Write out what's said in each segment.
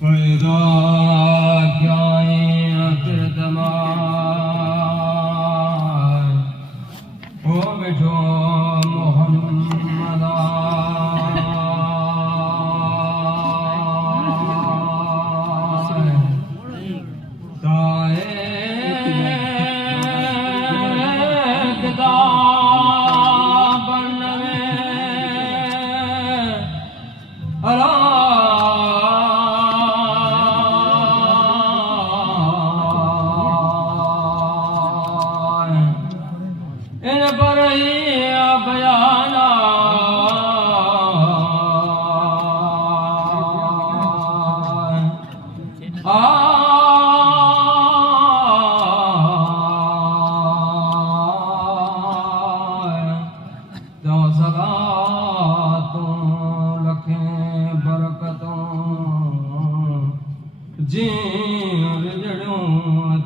पैदा क्या किरदमार हो बिठो मोहम्मदा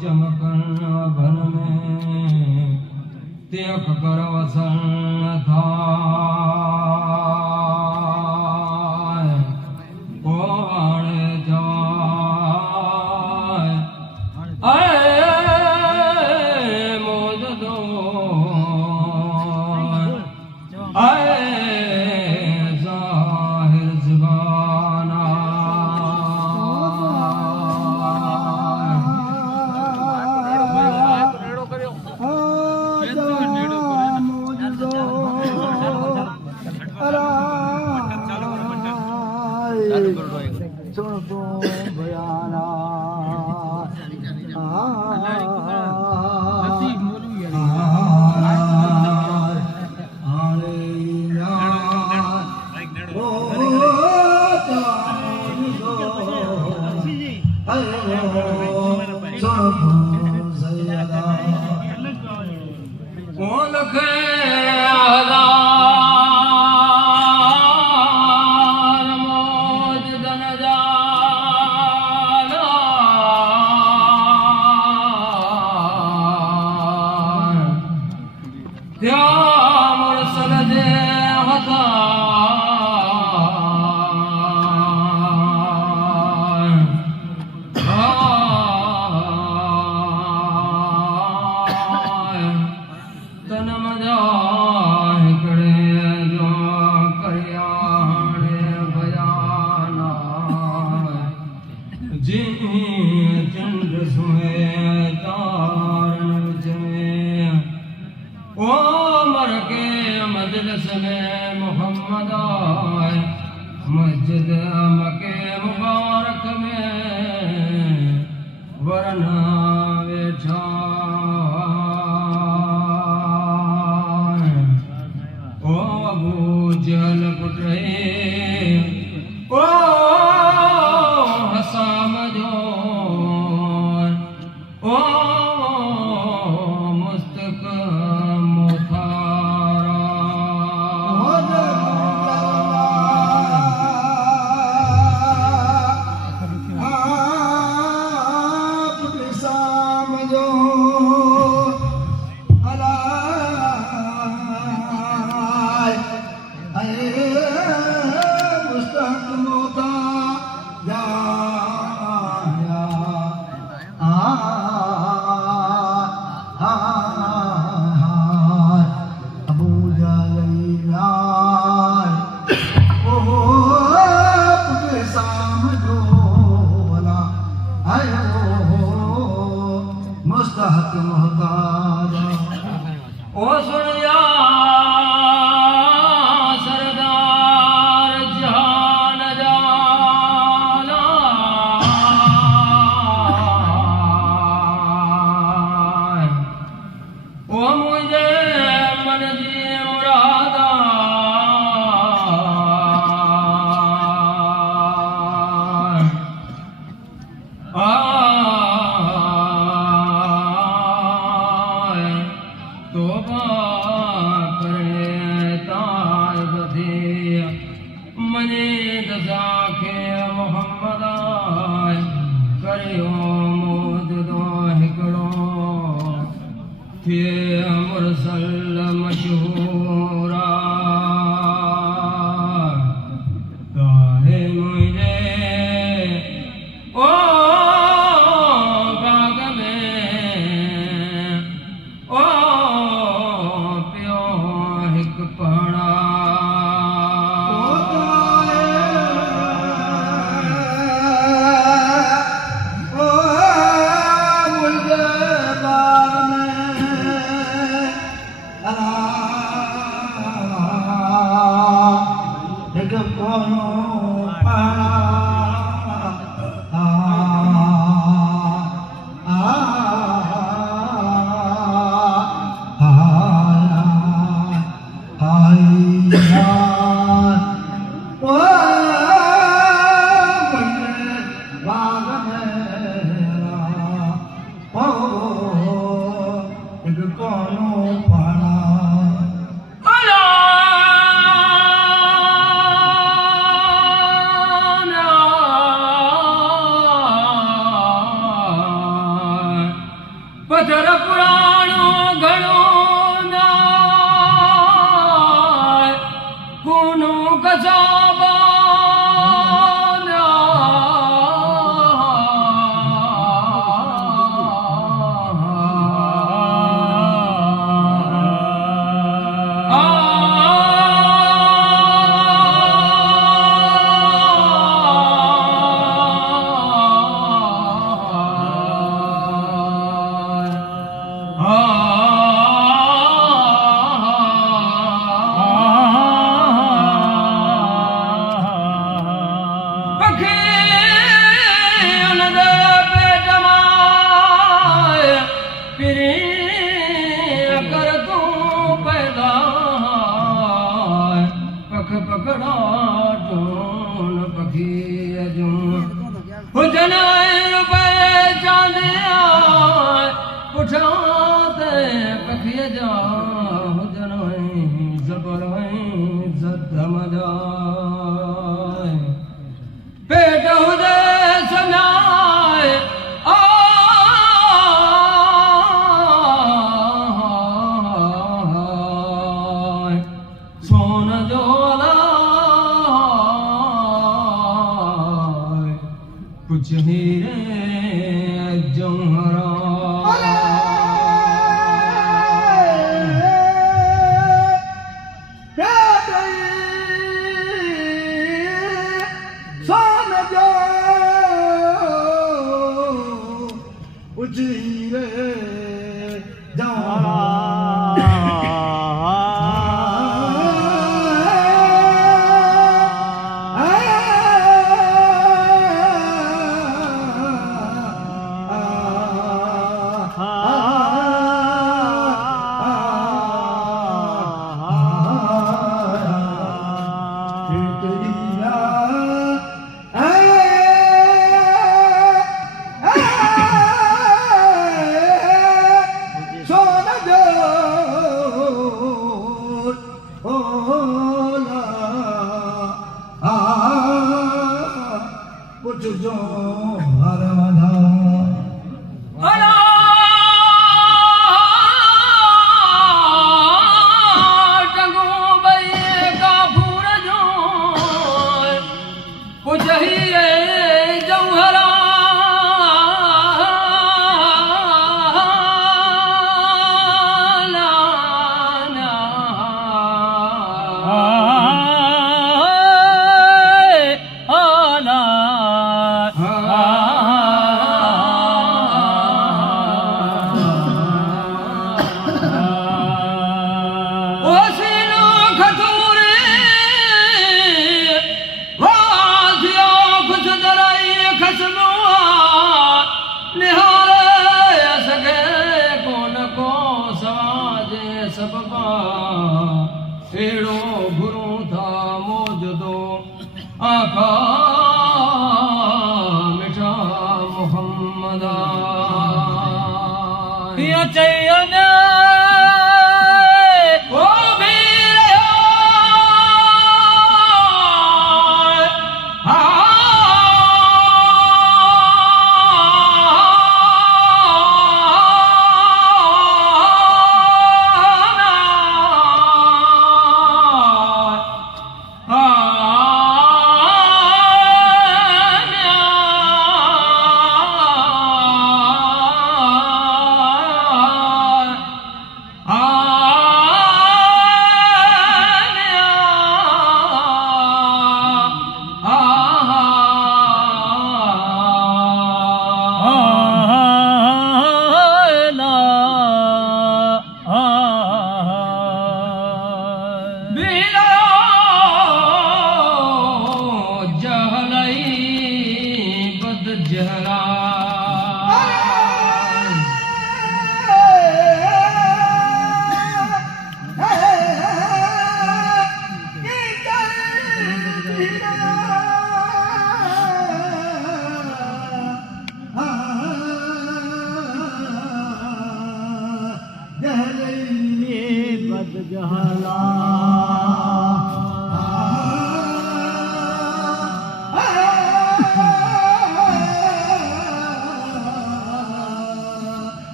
चमकन भन में त्यक कर वसन था कौन जाए आए मोद दो आए जाहिर जुबाना सुन तू बयाना चंद्र सुहे तारन जमे ओ मर के मजलिस में मोहम्मद आए मस्जिद मके मुबारक में वरना बैठा ओ अबू जहल पुटे ओ हसाम जो ओ मुस्तक मुखारा आप साम जो मुस्तक मोता मुस्तहक मोहताज ओ सुनिया सरदार जहान जाना ओ मुझे मन जी मुरादा तोबा करे ताइब थी मने दजाखे मोहम्मद आए करियो मोद दो हिकड़ो थे मुरसल मशहूरा काहे मुझे कुछ हीरे जौहरा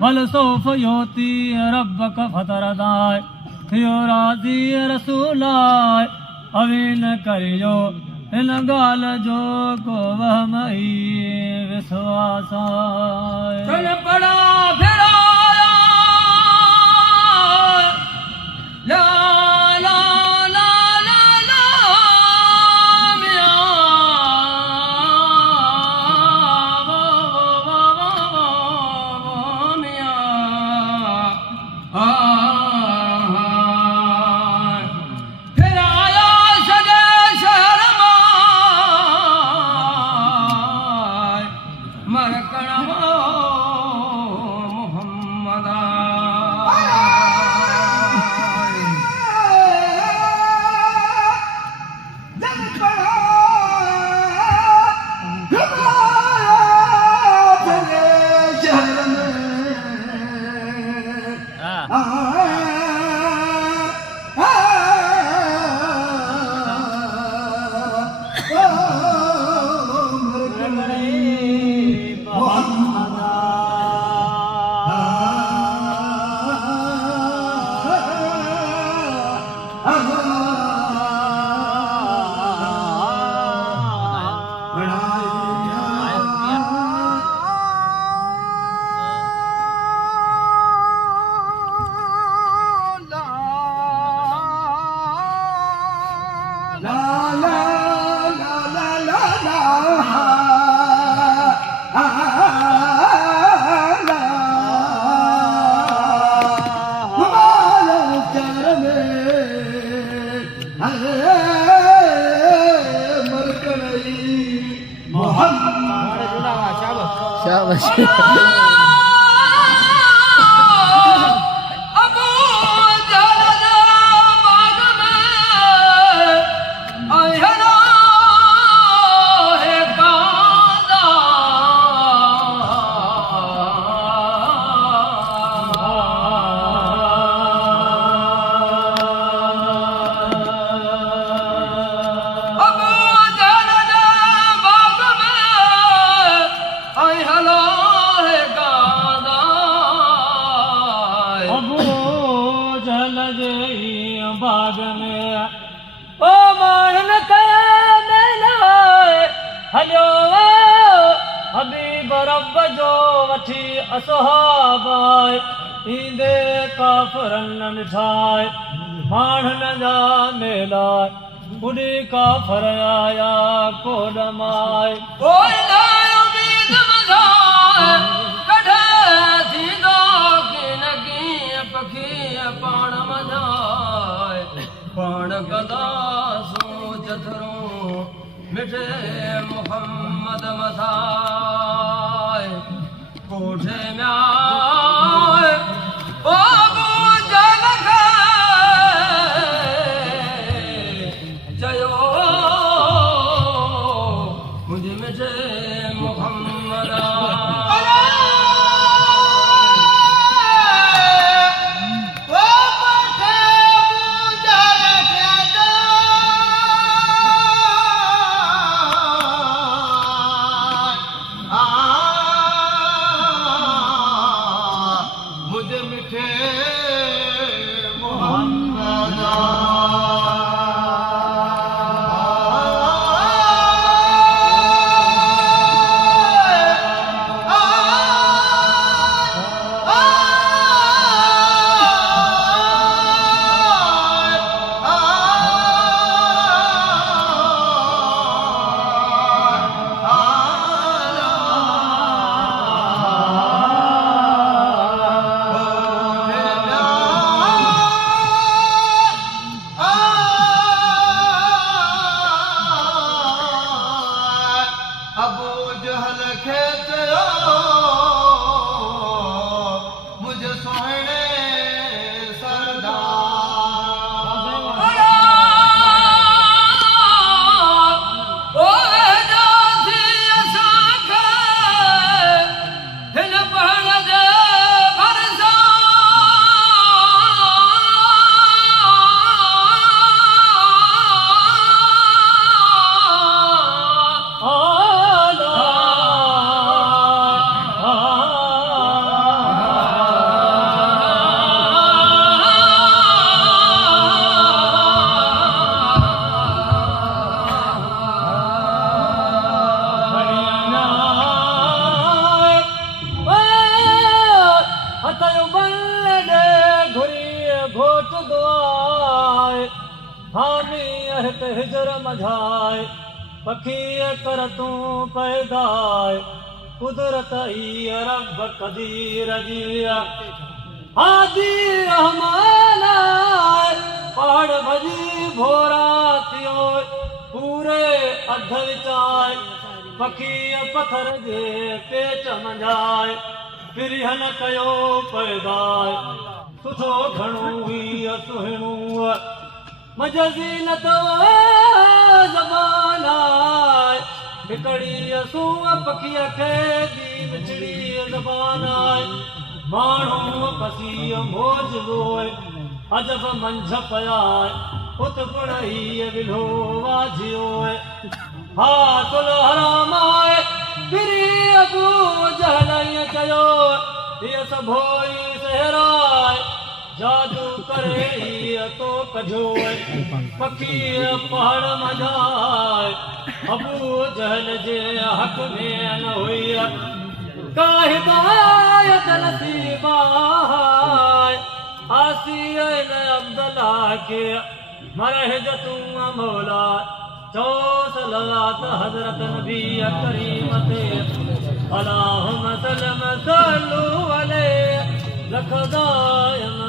फलसोफ योती रब्बक फतरदाय थियो राज़ी रसूलाय अवी न करियो हिन ॻाल्हि जो को वहम ई विश्वास चल पड़ा फिराया ला ला ला ला ला मिया वो मिया फिराया सजे शहर मरकण मोहम्मद शाबाश बाग में ओ मान हलियो हबीब रब जो वठी असहाब ईंदे काफ़रन ॾिठाए माण्हुनि जा मेला उॾी काफ़र आया कोॾ माए पाण गदा सोच थरो मिठे मोहम्मद मथाए कोठे में आए ओ जल चयो मुझे मिठे हिक हिजर मझाए पखीअ कर तूं पैदाए कुदरत ई रब कदीर जी हादी रहमान पहाड़ भॼी भोरा थियो पूरे अध विचाए पखीअ पथर जे पेट मंझाए फिरिहन कयो पैदाए सुठो घणो हुई सुहिणो मजज़ी न ज़बान आहे हिकिड़ी सूंहं पखीअ खे दी विछड़ी ज़बान आहे माण्हू पसी मौजो अजब मंझ पिया उत गुण ई विलो वाझियो हा तुल हराम आहे फिरी अबू जहल ईअं चयो हीअ सभोई सहराए जादू करे तो कजो पखीअ पहाड़ मझाए अबू जहल जे हक़ में न हुई का हिदायत नसीबा आसी अब्दुल्ला के मरहज तू मौला चो सलात हजरत नबी करीम ते अल्लाहुम्मा सल्लम सल्लु अलैहि लखदायम